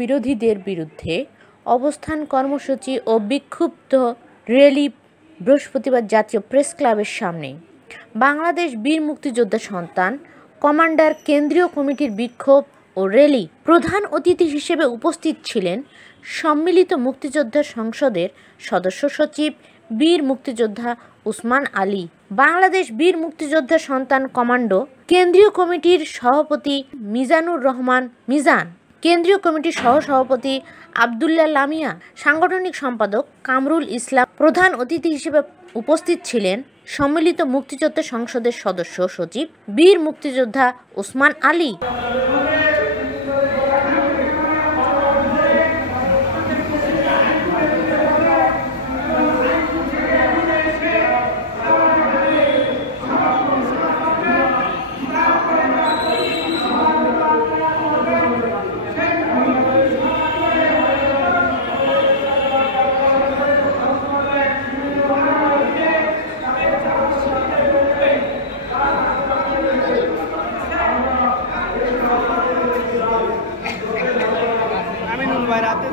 বিরোধীদের বিরুদ্ধে অবস্থান কর্মসূচি ও বিক্ষুব্ধ র্যালি বৃহস্পতিবার জাতীয় প্রেস ক্লাবের সামনে। বাংলাদেশ বীর মুক্তিযোদ্ধা সন্তান কমান্ডার কেন্দ্রীয় কমিটির বিক্ষোভ ও র্যালি প্রধান অতিথি হিসেবে উপস্থিত ছিলেন সম্মিলিত মুক্তিযোদ্ধা সংসদের সদস্য সচিব বীর মুক্তিযোদ্ধা ওসমান আলী, বাংলাদেশ বীর মুক্তিযোদ্ধা সন্তান কমান্ডো কেন্দ্রীয় কমিটির সভাপতি মিজানুর রহমান মিজান, কেন্দ্রীয় কমিটির সহসভাপতি আবদুল্লাহ লামিয়া, সাংগঠনিক সম্পাদক কামরুল ইসলাম। প্রধান অতিথি হিসেবে উপস্থিত ছিলেন সম্মিলিত মুক্তিযোদ্ধা সংসদের সদস্য সচিব বীর মুক্তিযোদ্ধা ওসমান আলী। আমি নুন ভাই রাতে